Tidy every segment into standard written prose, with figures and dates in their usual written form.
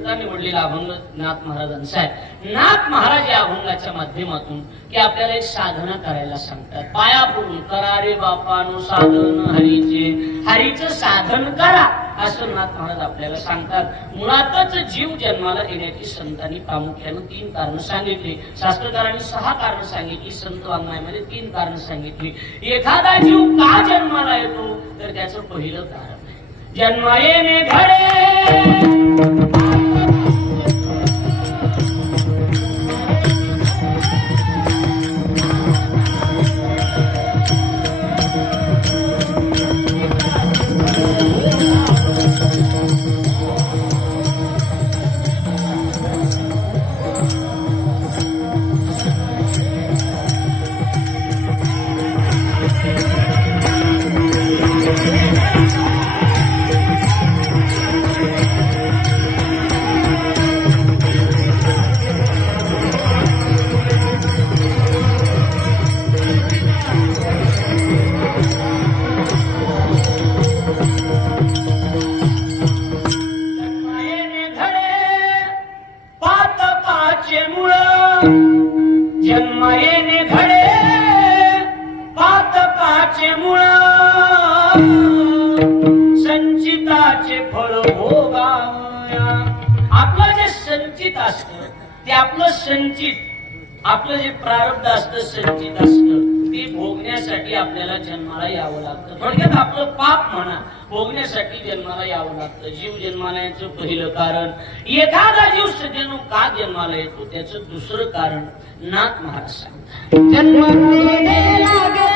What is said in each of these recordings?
करता निवडलेला अभंग नाथ महाराजांचा आहे। नाथ महाराज या अभंगाच्या माध्यमातून की आपल्याला एक साधना करायला सांगतात। पाया पडून करा रे बापानो साधन हरीचे साधन करा असं नाथ महाराज आपल्याला सांगतात। मुळातच जीव जन्माला येण्याची संतांनी प्रामुख्याने 3 कारण सांगितली। शास्त्रकारांनी 6 कारण सांगितली, संत वाङ्मयामध्ये 3 कारण सांगितली। एखादा जीव का जन्माला येतो तर त्याचं पहिलं कारण आहे जन्म येणे घडे जन्म येणे घडे पातकाचे मूळ संचिताचे फळ भोगावया। आपलं जे संचित असतं ते आपलं जे प्रारब्ध असतं संचित असतं ते भोगण्यासाठी आपल्याला जन्माला यावं लागतं। थोडक्यात आपलं पाप म्हणा भोगण्यासाठी जन्माला यावं लागतं। जीव जन्माला याचं पहिलं कारण। एखादा जीव सज्जनो का जन्माला येतो त्याचं दुसरं कारण नाथ महाराज सांगतात। जन्म येणे लागे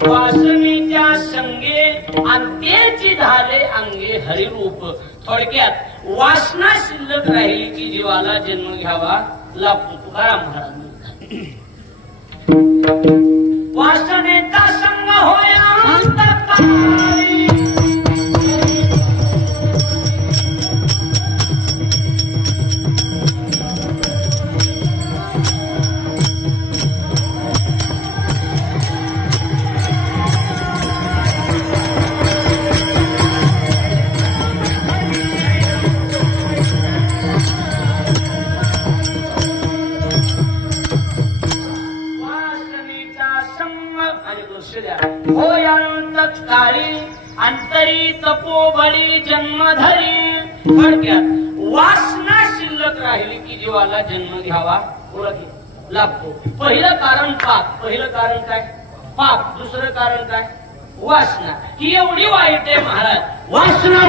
वासनेच्या संगे अंत्येची झाले अंगे हरिरूप। थोडक्यात वासना शिल्लक राहिली की जीवाला जन्म घ्यावा लागतो। तुकाराम महाराज म्हणतात वासनेचा संग होया अंतःकाळी काळी अंतरी तपोबळी जन्मधरी। थोडक्यात वासना शिल्लक राहिली की जीवाला जन्म घ्यावा लागतो। पहिलं कारण पाप, पहिलं कारण काय पाप, दुसरं कारण काय वासना। ही एवढी वाईट आहे महाराज। वासना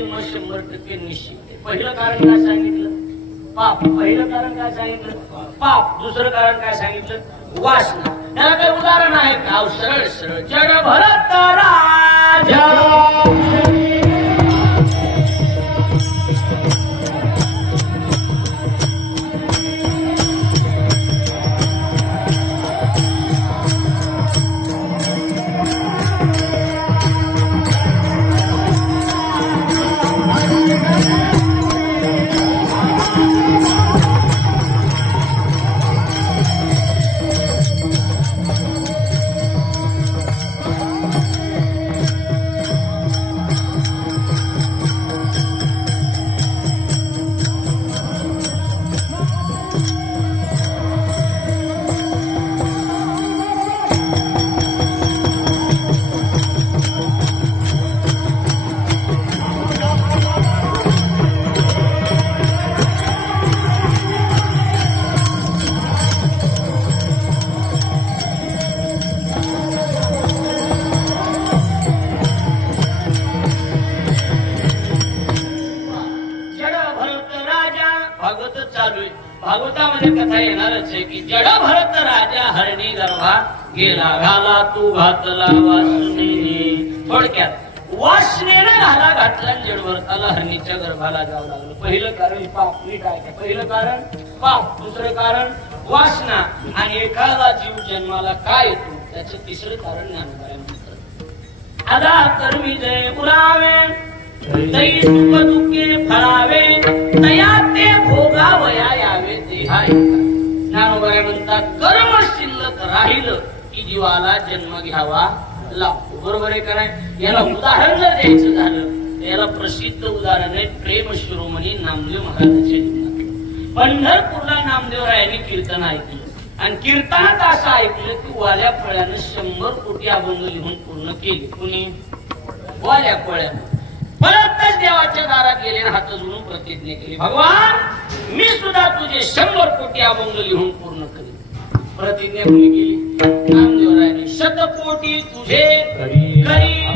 जन्म 100% निश्चित आहे. पहिलं कारण काय सांगितलं? पाप. पहिलं कारण काय सांगितलं? पाप. दुसरं कारण काय सांगितलं? वासना. त्याला काही उदाहरण आहे का? सरळ सरळ जड भरत राजा भागवतामध्ये कथा येणारच आहे की जड भरत राजा हरणी गर्भा गेला घाला तू घातला वासनेने. थोडक्यात वासनेने घाला घातला जड भरताला हरणीच्या गर्भाला जावं लागलं. पहिलं कारण पाप. नीट आहे. पहिलं कारण पाप. दुसरं कारण वासना. आणि एखादा जीव जन्माला काय येतो त्याचं तिसरं कारण ज्ञानोबा म्हणतात. आधा कर्मी जय पुरावे तै सुख दुःखे फळावे तया ते भोगावया यावे देहा. ज्ञानोबा म्हणतात कर्म शिल्लक राहिलं की जीवाला जन्म घ्यावा लागतो. बरोबर आहे का नाही? याला उदाहरण जर द्यायचं झालं तर याला प्रसिद्ध उदाहरण आहे प्रेम शिरोमणी नामदेव महाराजांच्या जीवनात. पंढरपूरला नामदेवरायांनी कीर्तन ऐकलं आणि कीर्तनात असं ऐकलं की वाल्या फळ्यानं 100 कोटी अभंग लिहून पूर्ण केले. कुणी? वाल्या फळ्यानं. परतच देवाच्या दारात गेले आणि हात जोडून प्रतिज्ञा केली, भगवान मी सुद्धा तुझे 100 कोटी अभंग लिहून पूर्ण करेन. प्रतिज्ञा कोणी केली? नामदेवरायाने. 100 कोटी तुझे करीन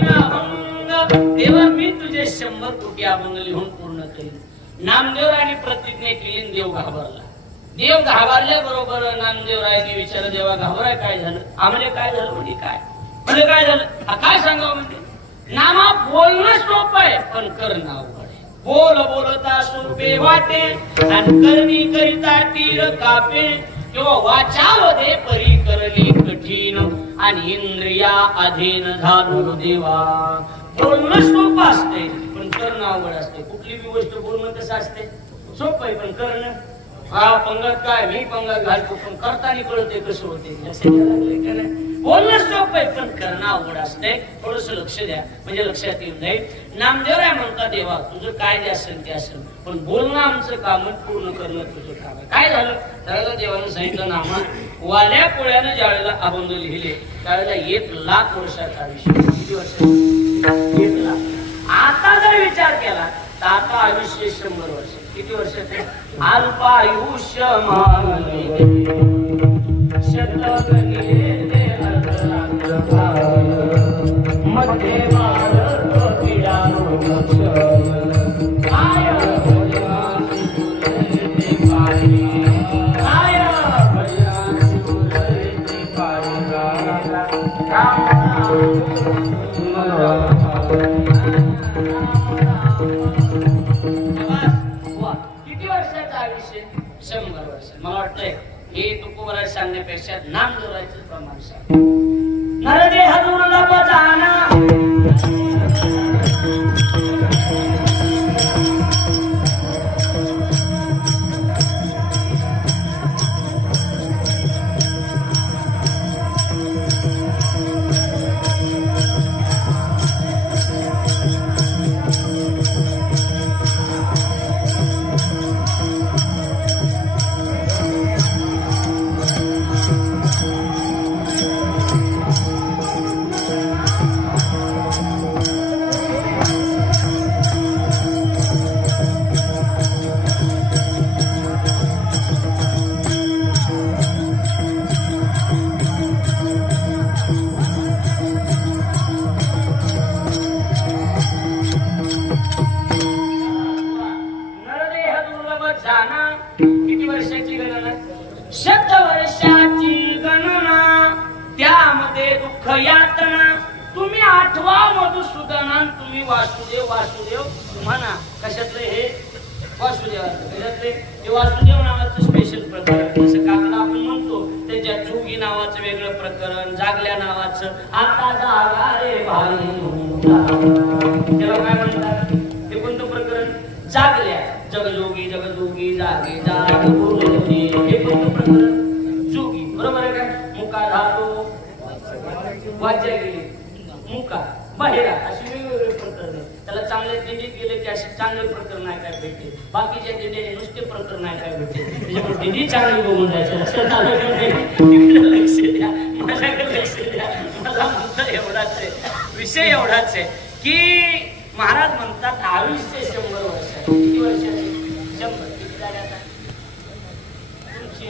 अभंग. देवा मी तुझे 100 कोटी अभंग लिहून पूर्ण करीन. नामदेवरायाने प्रतिज्ञा केली. देव घाबरला. देव घाबरल्याबरोबर नामदेवरायाने विचारलं, देवा घाबराय काय झालं? आम्हाला काय झालं? म्हणजे काय म्हणजे काय झालं? काय सांगावं? म्हणजे नामा बोलणं सोपं आहे पण करणं अवघड आहे. बोल बोलता सोपे वाटे आणि करणी करिता तीर कापे. किंवा वाचावदे परी करणे कठीण आणि इंद्रिया अधीन झालो देवा. बोलणं सोपं असते पण करणं अवघड असते. कुठली बी गोष्ट बोलणं कसं असते? सोपं आहे पण करणं. हा पंगत काय मी पंगत घालतो पण करताना कळते कसं होते. लक्षात लागले का नाही? बोलणं सोपं आहे पण करणं अवघड असते. थोडस लक्ष द्या म्हणजे लक्षात येऊन जाईल. नामदेवराय म्हणता देवा तुझं काय जे असेल ते असेल पण बोलणं आमचं काम पूर्ण करणं तुझं काम आहे. काय झालं? त्यावेळेला देवानं सांगितलं नामा वाल्या पोळ्यानं ज्या वेळेला अभंग लिहिले त्यावेळेला 1,00,000 वर्षाचं आयुष्य. किती वर्ष? 1,00,000. आता जर विचार केला तर आता आयुष्य 100 वर्ष. किती वर्षाचे? अल्पायुष्यमान शतगणी मध्ये भारत पिडारो काय किती वर्षाचं आयुष्य? 100 वर्ष. मला वाटतंय हे तुकोबराय सांगण्यापेक्षा नामदेवरायचं प्रमाण सांग. नरदेह दुर्लभ जाना दुःख यातना तुम्ही आठवा मधुसूदना, तुम्ही वासुदेव वासुदेव म्हणा. कशातलं हे वासुदेवाचं, कशातले ते वासुदेव नावाचं स्पेशल प्रकरण. जसं काकडा आपण म्हणतो त्याच्यात जोगी नावाचं वेगळं प्रकरण, जागल्या नावाचं आता जागा रे भाई त्याला काय म्हणतात, ते कोणतं प्रकरण, जागल्या. जगजोगी जगजोगी जागे जाग बोलते, हे कोणतं प्रकरण, जोगी. बरोबर आहे का. मुका धातो वाच्या गेली, मुका बाहेर, अशी वेगवेगळे प्रकरण. त्याला चांगल्या दिंडीत गेले की असे चांगले प्रकरण नाही काय भेटते, बाकीच्या दिंडीने नुसते प्रकरण नाही काय भेटते. त्याच्यामुळे दिंडी चांगली बघून जायचं. लक्षात आलं का नाही, लक्ष द्या, माझ्याकडे लक्ष द्या. मला मुद्दा एवढाच आहे, विषय एवढाच आहे की महाराज म्हणतात आयुष्य 100 वर्ष. किती वर्षाचे, 100. किती झाले आता तुमचे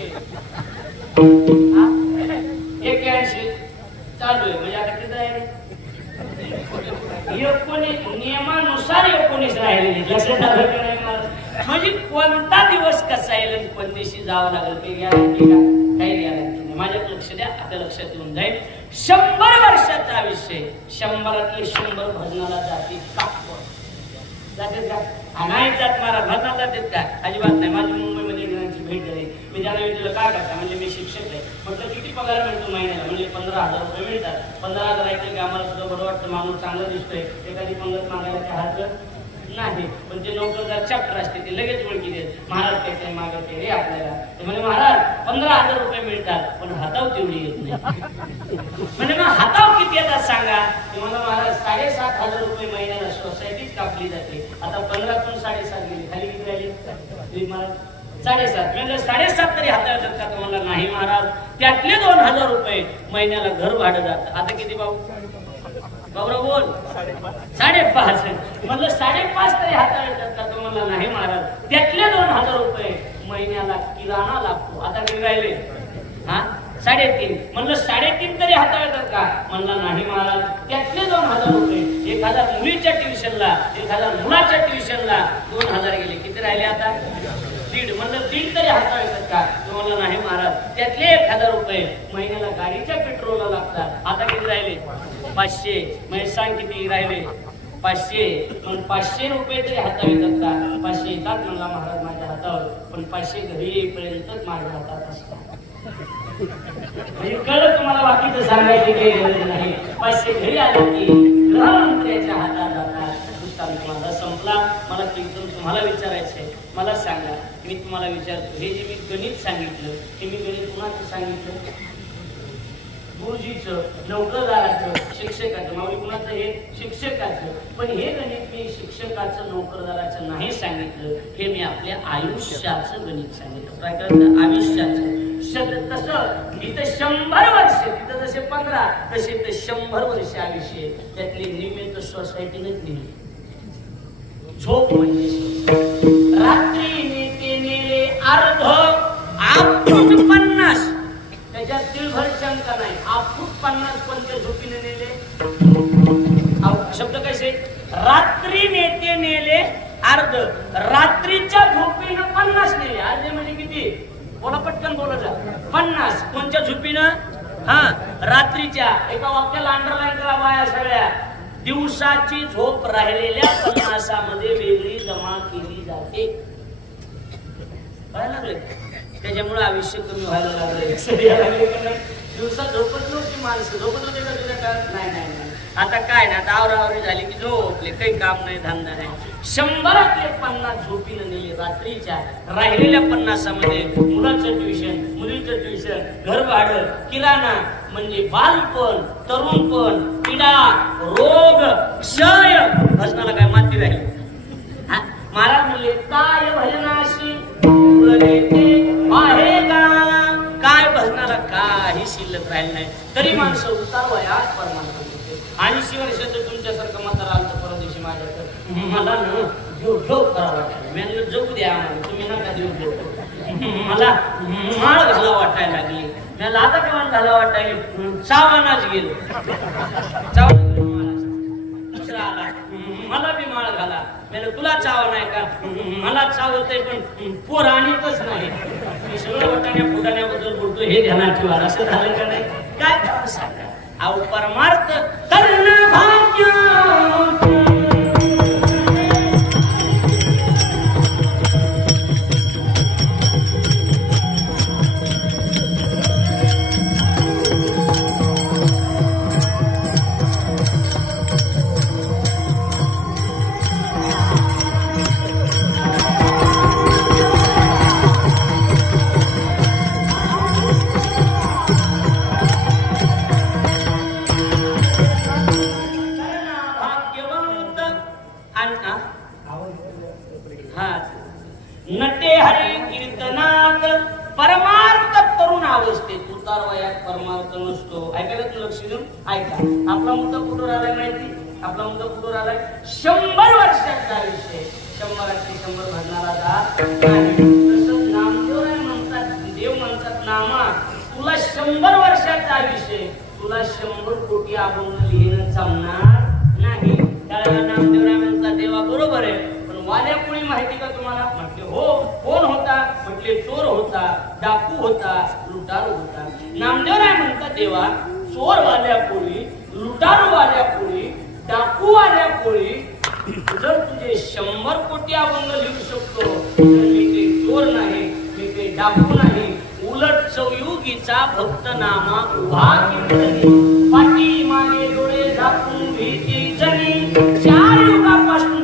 81 चालू आहे, म्हणजे आता किती आहे, 19 नियमानुसार 19 राहिलेले. लक्षात आलं का नाही मला. म्हणजे कोणता दिवस कसा येईल, कोणत्याशी जावं लागेल काही गॅरंटी का, काही गॅरंटी नाही. माझ्या लक्ष द्या, आपल्या लक्षात येऊन जाईल. 100 वर्षाचा आयुष्य, 100 भजनाला जाती जातात का, नाही जात महाराज, भजनाला जातात का, अजिबात नाही. माझी मुंबईमध्ये भेट झाली. मी त्याला विचारलं काय करता, म्हणजे मी शिक्षक आहे. म्हटलं किती पगार मिळतो महिन्याला, म्हणजे 15,000 रुपये मिळतात. 15,000 ऐकले की आम्हाला सुद्धा बरं वाटतं, माणूस चांगला दिसतोय. एखादी पंगत मागायला काय हरकत नाही. पण ते नोकरदार चॅप्टर असते, ते लगेच ओळखी देत, महाराज काय मागते रे आपल्याला. ते म्हणजे महाराज 15,000 रुपये मिळतात, पण हाताव तेवढी येत नाही. म्हणजे मग हाताव किती येतात सांगा. ते मला महाराज 7,500 रुपये महिन्याला सोसायटीच कापली जाते. आता 15 पण 7.5 गेली, खाली किती राहिले महाराज, 7.5. म्हणजे 7.5 तरी हाताळत का. तुम्हाला नाही महाराज, त्यातले 2,000 रुपये महिन्याला घर भाडं जातं. आता किती भाऊ बाबरा बोल, 5.5. म्हटलं 5.5 तरी हाताळत का. तुम्हाला नाही महाराज, त्यातले 2,000 रुपये महिन्याला किराणा लागतो. आता किती राहिले, 3.5. म्हणलं 3.5 तरी हाताळतात का. म्हणलं नाही महाराज, त्यातले 2,000 रुपये. 1,000 मुलीच्या ट्युशनला, 1,000 मुलाच्या ट्युशनला 2,000 गेले. किती राहिले आता, 1.5. म्हणलं 1.5 तरी हाताळतात का. तुम्हाला नाही महाराज, त्यातले 1,000 रुपये महिन्याला गाडीच्या पेट्रोलला लागतात. आता किती राहिले, 500. म्हणजे सांग किती राहिले, 500. मग 500 रुपये तरी हातावर येतात का. 500 येतात म्हणला महाराज माझ्या हातावर, पण 500 घरी येईपर्यंत माझ्या हातात असतात. म्हणजे कळलं तुम्हाला, बाकीचं सांगायची काही गरज नाही. 500 घरी आले की गृहमंत्र्याच्या हातात जातात. तुम्हाला संपला. मला कीर्तन तुम्हाला विचारायचं आहे, मला सांगा. मी तुम्हाला विचारतो, हे जे मी गणित सांगितलं, हे मी गणित कुणाचं सांगितलं, गुरुजीचं, नोकरदाराचं, शिक्षकाचं. माऊली कुणाचं, हे शिक्षकाचं. पण हे गणित मी शिक्षकाचं नोकरदाराचं नाही सांगितलं, हे मी आपल्या आयुष्याचं गणित सांगितलं. काय करतं, आयुष्याचं. तसं इथं 100 वर्ष, तिथं जसे 15 तसे इथं 100 वर्ष आयुष्य. त्यातली निमित्त सोसायटीनेच नेली. झोप म्हणजे रात्री नेते नेले अर्ध, आपटून 50. त्याच्यात तिळभर शंका नाही. आपटून 50 कोणत्या झोपीने नेले, शब्द कसे, रात्री नेते नेले अर्ध, रात्रीच्या झोपीनं 50 नेले. अर्धे म्हणजे किती, बोला पटकन बोला जा. 50 कोणत्या झोपीनं, रात्रीच्या. एका वाक्याला अंडरलाईन करा बाया सगळ्या. दिवसाची झोप राहिलेल्या 50मध्ये वेगळी जमा केली जाते. व्हायला लागले, त्याच्यामुळे आयुष्य कमी व्हायला लागले. दिवसा झोपत नव्हती माणसं, झोपत होते का तुझ्या काळात, नाही नाही. आता काय ना, आता आवरावरी झाली की झोपले, काही काम नाही, धंदा नाही. 100 50 झोपीनं नेले रात्रीच्या. राहिलेल्या 50मध्ये मुलाचं ट्युशन, मुलीचं ट्युशन, घर भाडं, किराणा, म्हणजे बालपण, तरुणपण, पिडा, रोग, क्षय. भजनाला काय माती राहिली. महाराज म्हणले काय भजनाशी आहे का, काय भजनाला काही शिल्लक राहिलं नाही. तरी माणसं उतार वयात परमानंद. 80 वर्षाचं तुमच्यासारखं म्हातारा आलं परदेशी माझ्याकडे. मला ना झोप करावं वाटायला. मी म्हणलं जगू द्या आम्हाला, तुम्ही नका देऊ. मला माळ घाला वाटायला लागली. मला आता केव्हा घाला वाटायला, चावणाच गेलो. दुसरा आला, मला बी माळ घाला. म्हणजे तुला चाव नाही का, मला चावतय पण पोर आणतच नाही. मी सगळं वाटाण्या फुटाण्याबद्दल बोलतो, हे ध्यानात ठेवा. असं झालं का नाही, काय सांगा. अहो परमार्थ कर्ण भाग्य नटे हरी कीर्तनात परमार्थ तरुण अवस्थेत उतार वयात परमार्थ नसतो. ऐकायला तू लक्ष देऊन ऐका. आपला मुद्दा कुठून आलाय माहिती? आपला मुद्दा कुठून आलाय? 100 वर्षाचा विषय. 100चे 100 भरणारा जात तसं नामदेव म्हणतात, देव म्हणतात नामा तुला 100 वर्षाचा विषय, तुला 100 कोटी अभंग लिहिणं जमणार नाही. त्याला नामदेव म्हणतात देवा बरोबर आहे, वाल्या कोणी माहिती का तुम्हाला? म्हटले हो. कोण होता? म्हटले चोर होता, डाकू होता, लुटारू होता. नामदेव राय म्हणतात देवा चोर वाल्या कोळी, लुटारू वाल्या कोळी, डाकू वाल्या कोळी जर तुझे 100 कोटी अभंग लिहू शकतो तर मी काही चोर नाही, मी काही डाकू नाही, उलट चौयुगीचा भक्त नामा उभा पाठी मागे डोळे झाकून भीती जणी 4 युगापासून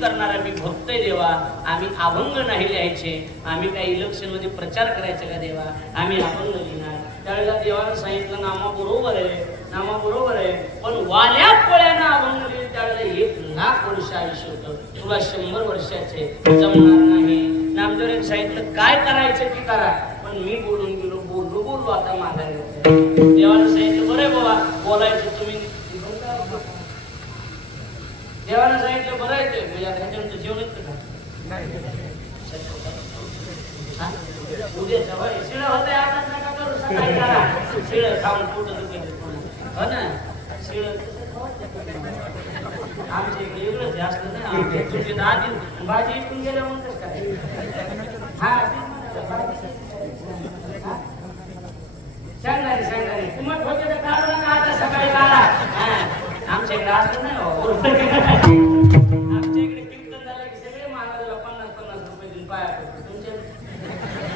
करणारा मी भक्त आहे देवा. आम्ही अभंग नाही लिहायचे, आम्ही काही इलेक्शन मध्ये प्रचार करायचा का देवा, आम्ही अभंग लिहिणार. त्यावेळेला देवानं सांगितलं नामा बरोबर आहे, नामा बरोबर आहे, पण वाल्या कोळ्यानं अभंग लिहिले त्यावेळेला 1,00,000 वर्ष आयुष्य होतं, तुला 100 वर्षाचे जमणार नाही. नामदेवाने सांगितलं काय करायचं की करा, पण मी बोलून गेलो, बोललो आता माघारी. देवानं सांगितलं बरं आहे बाबा बोलायचं तुम्ही. देवानं सांगितलं बरं आहे ते ह्याच्यानंतर जेवण येतं का? उद्याच्या भाई शिळ होते आताच नका करू, सकाळी करा. शिळ खाऊन पोट दुखेल हो ना. शिळ आमच्या इकडे एवढंच जास्त नाही. तुमचे 10 दिन भाजी इकडून गेल्या म्हणतात काय? हा सांगणारे किंमत होते तर काढू नका, आता सकाळी काढा. आमच्या इकडे असं नाही. आमच्या इकडे कीर्तन झालं की सगळे महाराजाला 50-50 रुपये देऊन पाया पडतो. तुमच्या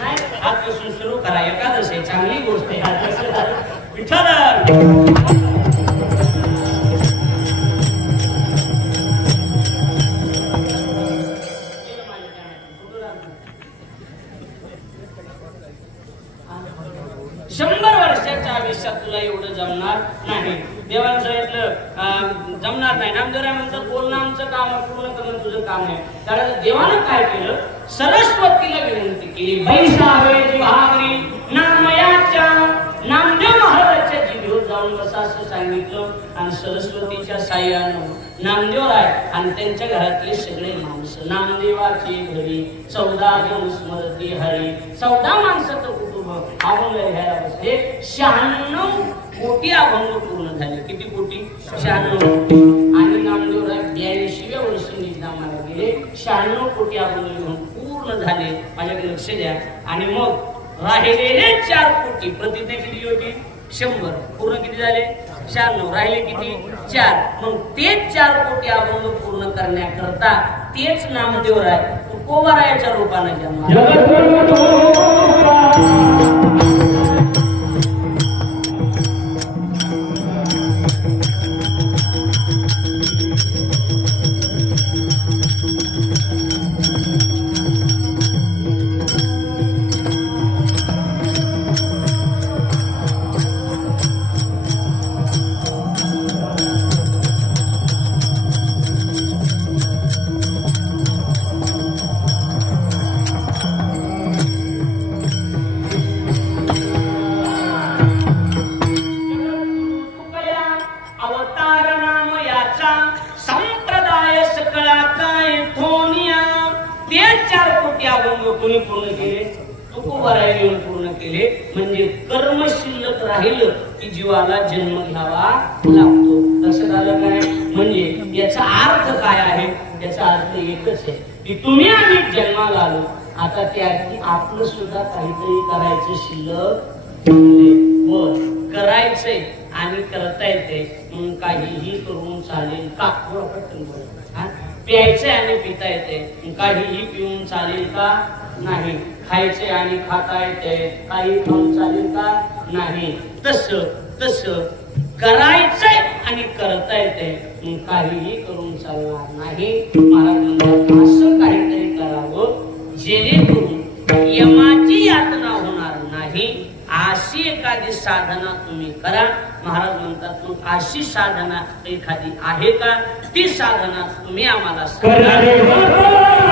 नाही आजपासून सुरू करा. एकादश आहे, चांगली गोष्ट आहे. विठ्ठल तुला एवढं जमणार नाही. देवानं सांगितलं जमणार नाही. नामदेवराय म्हणतात बोलणं आमचं काम आहे, पूर्ण करणं तुझं काम आहे. कारण देवानं काय केलं, सरस्वतीला विनंती केली, बैसावे भागरी नामयाच्या. नामदेव महाराजांच्या जिभेवर जाऊन बसा असं सांगितलं आणि सरस्वतीच्या साह्यानं नामदेवराय आणि त्यांच्या घरातले सगळे माणसं नामदेवाचे घरी 14 जण स्मरती हरी. 14 माणसाचं कुटुंब अभंग लिहायला बसले. 96 कोटी अभंग पूर्ण झाले. किती कोटी? 96 कोटी. आणि नामदेवराय 82व्या वर्षी निजामाला गेले. 96 कोटी अभंग लिहून पूर्ण झाले. माझ्याकडे लक्ष द्या. आणि मग राहिलेले 4 कोटी प्रतिज्ञा किती होती? 100. पूर्ण किती झाले? 96. राहिले किती? 4. मग तेच 4 कोटी अभंग पूर्ण करण्याकरता तेच नामदेवराय तुकोबारायाच्या रूपाने जन्माला. कोणी पूर्ण केले? तुकोबारायांनी पूर्ण केले. म्हणजे कर्म शिल्लक राहिलं की जीवाला जन्म घ्यावा लागतो. लक्षात आलं काय? म्हणजे याचा अर्थ काय आहे? याचा अर्थ एकच आहे की तुम्ही आम्ही जन्माला आलो, आता त्याची आपलं सुद्धा काहीतरी करायचं शिल्लक करायचंय. आणि करता येते म्हणून काहीही करून चालेल का? प्यायचे आणि पिता येते काहीही पिऊन चालेल का? नाही. खायचे आणि खाता येते काही खाऊन चालेल का? नाही. तस करायचंय आणि करता येते काहीही करून चालणार नाही. महाराज म्हणतात असं काहीतरी करावं जेणेकरून यमाची यातना होणार नाही. अशी एखादी साधना तुम्ही करा. महाराज म्हणतात मग अशी साधना एखादी आहे का? ती साधना तुम्ही आम्हाला सांगा.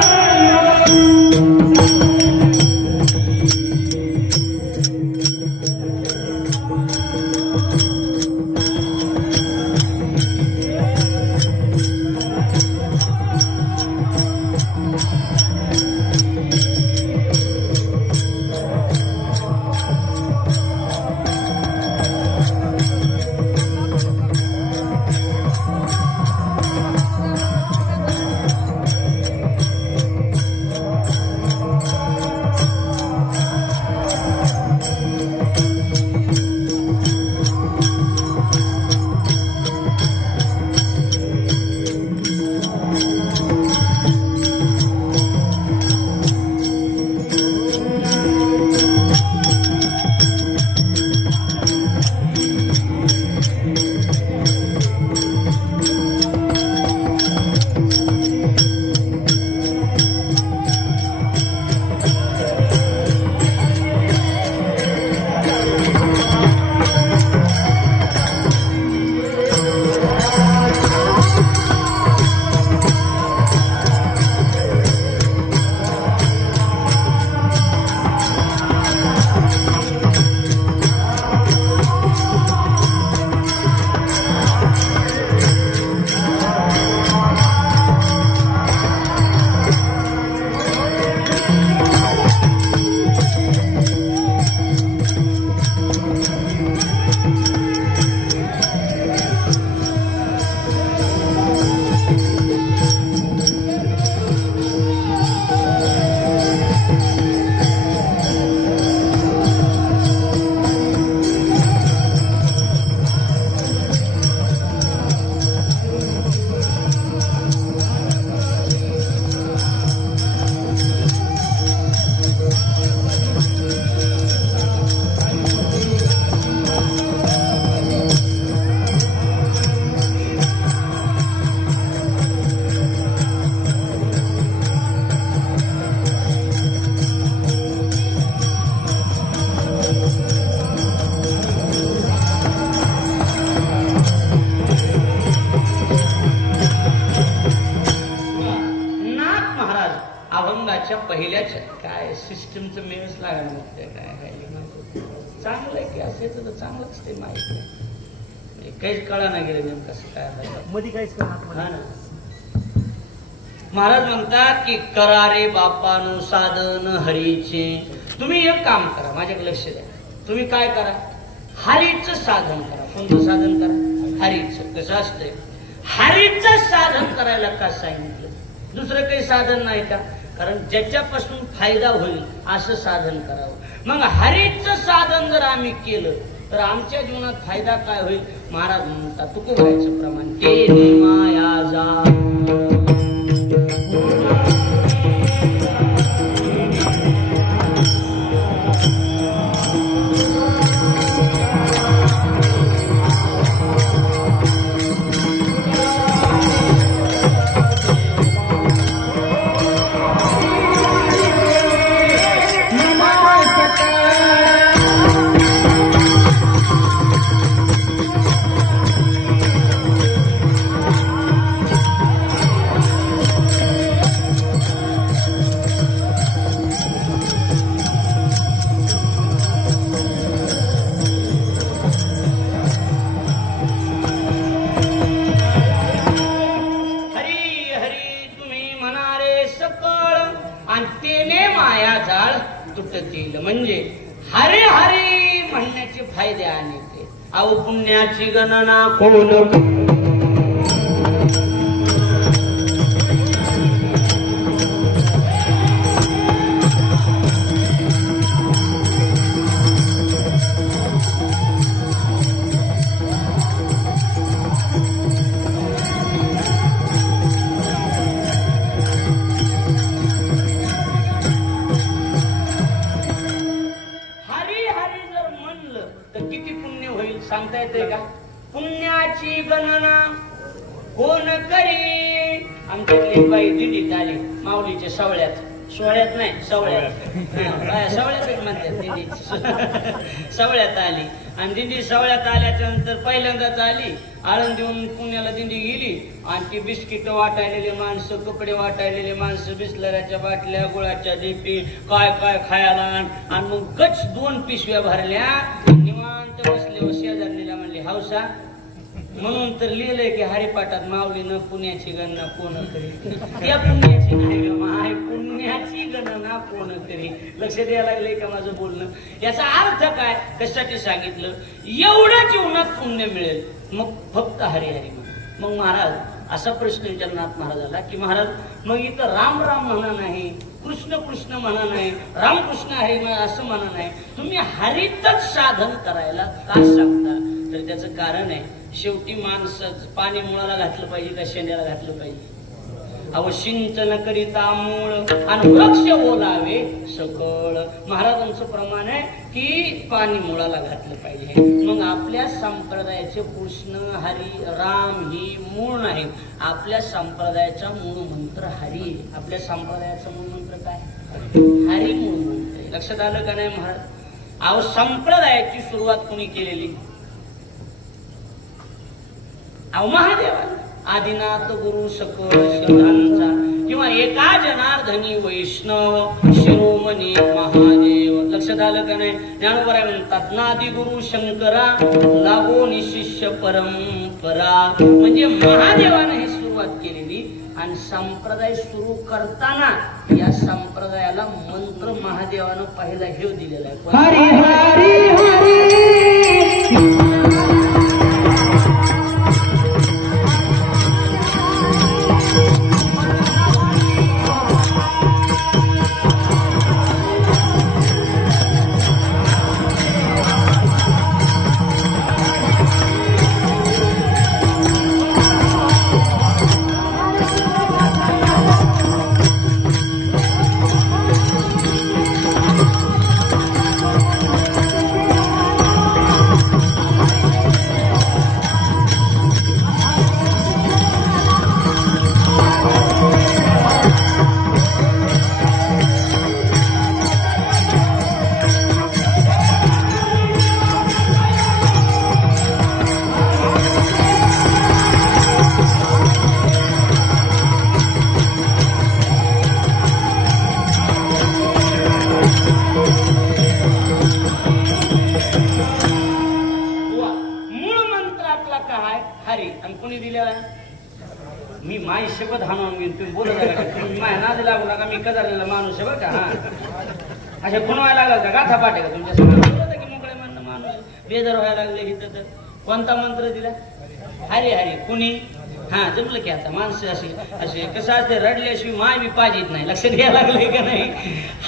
पहिल्याच काय सिस्टमचं मेळच लागायला लागते. काय चांगलं आहे की असेल तर चांगलंच ते माहिती नाही. काहीच कळा नाही गेलं नेमकं कसं काय मध्ये काहीच कळणार. महाराज म्हणतात की करारे बापानो साधन हरीचे. तुम्ही एक काम करा, माझ्याकडे लक्ष द्या. तुम्ही काय करा, हरीचं साधन करा. कोणतं साधन करा? हरीचं. कसं असतंय, हरीचं साधन करायला का सांगितलं? दुसरं काही साधन नाही का? कारण ज्याच्यापासून फायदा होईल असं साधन करावं. मग हरीचं साधन जर आम्ही केलं तर आमच्या जीवनात फायदा काय होईल? महाराज म्हणतात तुकोबाईचं प्रमाण ते माया जा म्हणजे हरे हरे म्हणण्याचे फायदे अनेक. अहो पुण्याची गणना कोण गणना कोण करी. आमच्यातली बाई दिंडीत आली माऊलीच्या सवळ्यात, सोहळ्यात नाही सवळ्यात, सवळ्यातच म्हणतात दिंडी. सवळ्यात आली आणि दिंडी सवळ्यात आल्याच्या नंतर पहिल्यांदाच आली. आळंदीहून पुण्याला दिंडी गेली आणि ती बिस्किट वाटायलेले माणसं, कपडे वाटायलेले माणसं, बिस्लऱ्याच्या बाटल्या, गुळाच्या देठी, काय काय खायला. आणि मग गच 2 पिशव्या भरल्या. निवांत बसले. शेजारलीला म्हणले हौसा. म्हणून तर लिहिलंय की हरिपाठात माऊलीनं पुण्याची गणना कोण करी. त्या पुण्याची नाही माय, पुण्याची गणना कोण करी. लक्ष द्यायला लागलंय का माझं बोलणं. याचा अर्थ काय, कशासाठी सांगितलं, एवढं जीवनात पुण्य मिळेल मग फक्त हरी हरी. मग महाराज असा प्रश्न विचारनाथ महाराजाला की महाराज मग इथं राम राम म्हणा नाही, कृष्ण कृष्ण म्हणा नाही, रामकृष्ण हरी असं म्हणा नाही, तुम्ही हरीतच साधन करायला का सांगता. तर त्याचं कारण आहे, शेवटी माणसं पाणी मुळाला घातलं पाहिजे का शेंड्याला घातलं पाहिजे. अहो सिंचन करिता मूळ आणि वृक्ष बोलावे सकळ. महाराजांचं प्रमाण आहे की पाणी मुळाला घातलं पाहिजे. मग आपल्या संप्रदायाचे कृष्ण हरी राम ही मूळ नाही. आपल्या संप्रदायाचा मूळ मंत्र हरी. आपल्या संप्रदायाचा मूळ मंत्र काय, हरी मूळ मंत्र. लक्षात आलं का नाही महाराज. अहो संप्रदायाची सुरुवात कोणी केलेली, अहो महादेवांनी. आदिनाथ गुरु सकळ शब्दांचा किंवा एका जनार्दनी वैष्णव शिरोमणी महादेव. लक्षात आलं का नाही. ज्ञानोबराय म्हणतात नादी गुरु शंकरा लागो निशिष्य परंपरा. म्हणजे महादेवाने ही सुरुवात केलेली आणि संप्रदाय सुरू करताना या संप्रदायाला मंत्र महादेवानं पहिला हे दिलेला आहे, हरी हरी हरी. मी माय शपथ हाणून घेऊन तुम्ही बोलत माय नाद लागू नका. मी कदारलेला माणूस आहे बरं का. हा अशा खुणवायला लागला का गाथा पाटे का तुमच्या समोर की मोकळे म्हणणं माणूस बेदर व्हायला लागले इथं. तर कोणता मंत्र दिला, हरी हरी. कुणी हा जमलं की आता माणसं अशी असे कसं असते रडल्याशिवाय माय बी पाहिजेत नाही. लक्ष द्यायला लागले का नाही.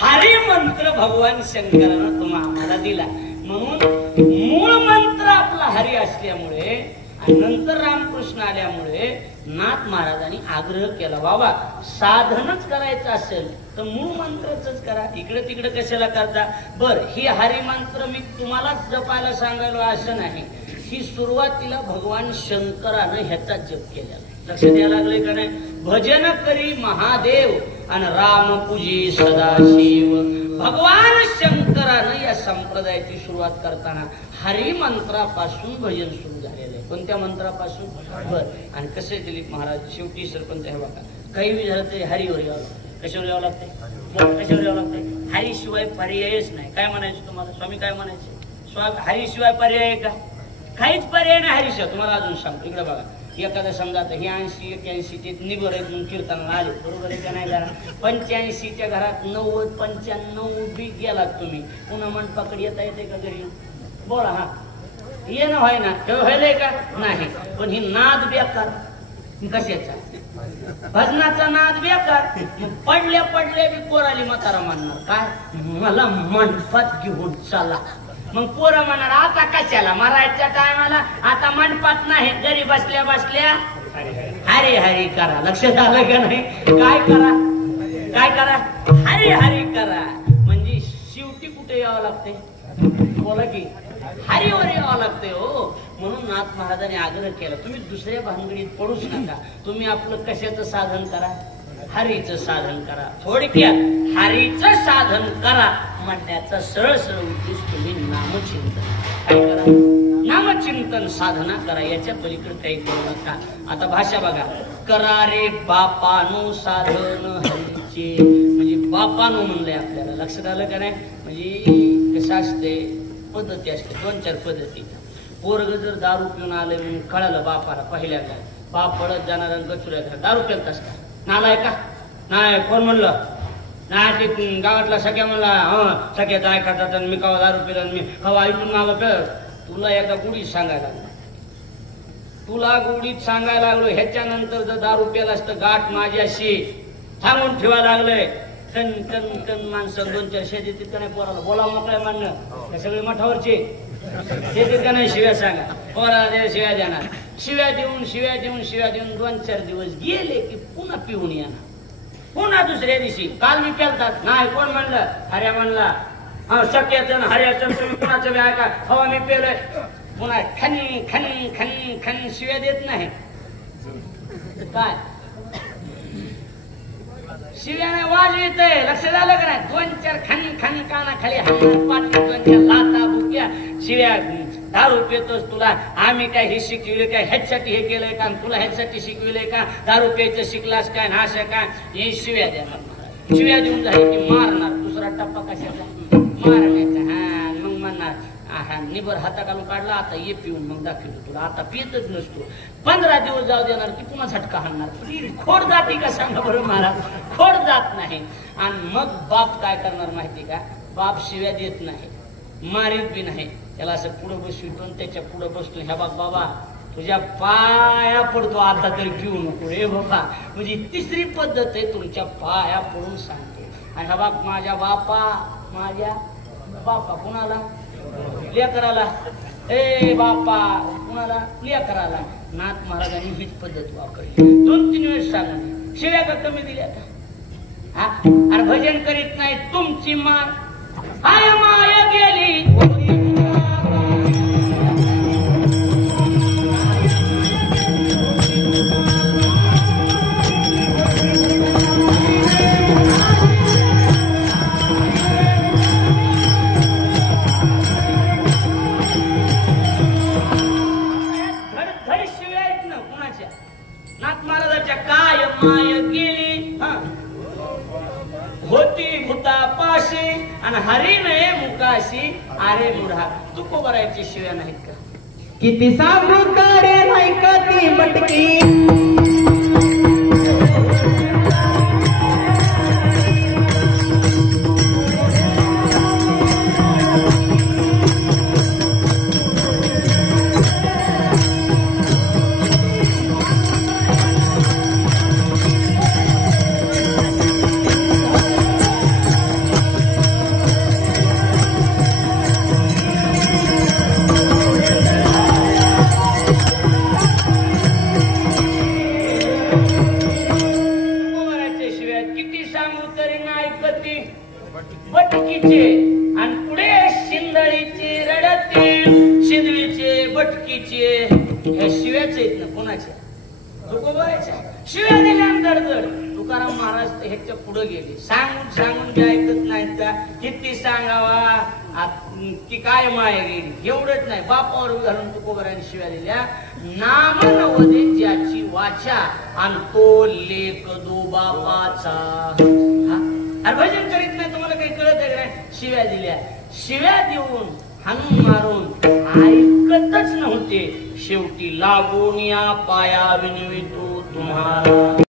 हरी मंत्र भगवान शंकरानं तुम्हाला दिला. म्हणून मूळ मंत्र आपला हरी असल्यामुळे आणि नंतर रामकृष्ण आल्यामुळे नाथ महाराजांनी आग्रह केला, बाबा साधनच करायचं असेल तर मूळ मंत्रच करा, इकडे तिकडे कशाला करता. बर ही हरी मंत्र मी तुम्हालाच जपायला सांगायलो असं नाही. ही सुरुवातीला भगवान शंकरानं ह्याचा जप केलेला. लक्ष द्यायला लागले का नाही. भजन करी महादेव आणि राम पूजी सदाशिव. भगवान शंकरानं या संप्रदायाची सुरुवात करताना हरी मंत्रापासून भजन सुरू झालेलं आहे. कोणत्या मंत्रापासून. बर आणि कसे दिलीप महाराज शेवटी सरपंच हे बघा काही बी झालं तरी हरीवर यावं लागतं. कशावर यावं लागतंय, कशावर यावं लागतंय. हरीशिवाय पर्यायच नाही. काय म्हणायचं तुम्हाला, स्वामी काय म्हणायचे, हरीशिवाय पर्याय का, काहीच पर्याय नाही हरीशिवाय. तुम्हाला अजून सांगतो इकडे बघा. एखादा समजा आता हे 80 81 ते निबर आहेत म्हणून कीर्तनाला आले बरोबर आहे का नाही. जरा 85च्या घरात 90 95 बी गेलात तुम्ही. पुन्हा मंडपाकडे येता येते का घरी बोला. हा ये ना व्हाय ना व्हायलंय का नाही. पण ही नाद बेकार. कशाचा, भजनाचा नाद बेकार. पडल्या पडल्या बी पोराली म्हातारा म्हणणार काय, मला मंडपात घेऊन चला. मग पोरं म्हणणार आता कशाला, मरायच्या टायमाला आता मंडपात नाही, घरी बसल्या बसल्या हरी हरी करा. लक्षात आलं का नाही. काय करा, काय करा, हरी हरी करा. म्हणजे शेवटी कुठे यावं लागते बोला की हरीवर यावं लागतंय हो. म्हणून नाथ महाराजांनी आग्रह केला, तुम्ही दुसऱ्या भानगडीत पडूच नका, तुम्ही आपलं कशाचं साधन करा, हरीचं साधन करा. थोडक्यात हरीचं साधन करा म्हणण्याचा सरळ सरळ उद्देश तुम्ही नामचिंतन काय करा, नामचिंतन साधना करा, याच्या पलीकडे काही करू नका. आता भाषा बघा, करा रे बापानो साधन हरीचे, म्हणजे बापानो म्हणलंय आपल्याला, लक्षात आलं का नाही? म्हणजे कसं असते, पद्धती असते, 2-4 पद्धती. पोरग जर दारू पिऊन आलं म्हणून कळालं बापाला पहिल्यांदा, बाप पडत जाणार आणि गचुऱ्या दारू पेलतास का, नालाय का नाही, कोण म्हणलं नाही, ते गावातला सगळ्या म्हणला, हं सगळ्याचा ऐकायचा, मी कवा दारू पिलं, मी कवा ऐकून मला कर. तुला एकदा गुढीत सांगायला लागलो, तुला गुढीत सांगायला लागलो, ह्याच्यानंतर जर दारू पेलास तर गाठ माझ्याशी सांगून ठेवा लागलंय. कन कन कन माणसं 2-4 शेती का नाही पोराला बोला मोकळ्या मानणं, हे सगळे मठावरचे शेतीत का नाही शिव्या सांगा, पोराला शिव्या देणार, शिव्या देऊन शिव्या देऊन शिव्या देऊन 2-4 दिवस गेले की पुन्हा पिऊन येणार. पुन्हा दुसऱ्या दिवशी काल मी पेलतात नाही, कोण म्हणलं, हऱ्या म्हणला, हा सख्याचं हऱ्याचं, तुम्ही कुणाचं बी ऐका, हवा मी पेलोय, पुन्हा खनी खनी खनी खनी शिव्या देत नाही. काय शिव्याने वाज येतंय, लक्षात आलं का नाही? 2-4 खनी खनी काना खाली पाठी, 2-4 लाथा बुक्या शिव्या. दारू पेतोस, तुला आम्ही काय हे शिकविले काय, ह्याच्यासाठी हे केलंय का, तुला ह्याच्यासाठी शिकविलंय का, दारू प्यायचं शिकलास काय, नाशा काय, हे शिव्या देणार. शिव्या देऊन झाली की मारणार. दुसरा टप्पा कशाचा, मारण्याचा. हा मग म्हणणार, हा निबर हाता घालून काढला, आता ये पिऊन मग दाखवतो तुला, आता पितच नसतो. 15 दिवस जाऊ देणार की पुन्हा झटका हाणणार. खोड जाती का सांगा बरं महाराज, खोड जात नाही. आणि मग बाप काय करणार माहिती का, बाप शिव्या देत नाही, मारीत बी नाही, त्याला असं पुढं बसवितो, त्याच्या पुढं बसतो, ह्या बाप बाबा तुझ्या पाया पडतो, आता तरी पिऊ नको रे बाबा. म्हणजे तिसरी पद्धत आहे, तुमच्या पाया पडून सांगतो. आणि हा बाप माझ्या बापा, माझ्या बापा कुणाला, लेकराला, ए बापा कुणाला, लेकराला. नाथ महाराजांनी हीच पद्धत वापरली. 2-3 वेळेस सांगून शिव्या का कमी दिल्या का, हा अरे भजन करीत नाही तुमची माय, हाय माया गेली. नाथ महाराजांच्या काय माय गेली, होती भूतापाशी आणि हरी नये मुकाशी, अरे मुढा तुकोबरायची शिव्या नाहीत का, किती सांगू रे नाही का ती मटकी. बटकीचे आणि पुढे शिंदळीचे रडतील, शिंदळीचे बटकीचे, ह्या शिव्याच आहेत ना कोणाच्या, तुकोबाराच्या शिव्या दिल्यानंतर जर तुकाराम महाराज ह्याच्या पुढे गेले, सांगून सांगून जे ऐकत नाहीत का, किती सांगावा की काय माया गेली, एवढंच नाही, बापावर घालून तुकोबाराने शिव्या दिल्या. नाम नवदे ज्याची वाचा आणि तो लेख दो बापाचा. अरे भजन करीत नाही, तुम्हाला काही कळत आहे का नाही, शिव्या दिल्या, शिव्या देऊन हाणून मारून ऐकतच नव्हते, शेवटी लागून या पाया विनवितो तुम्हाला.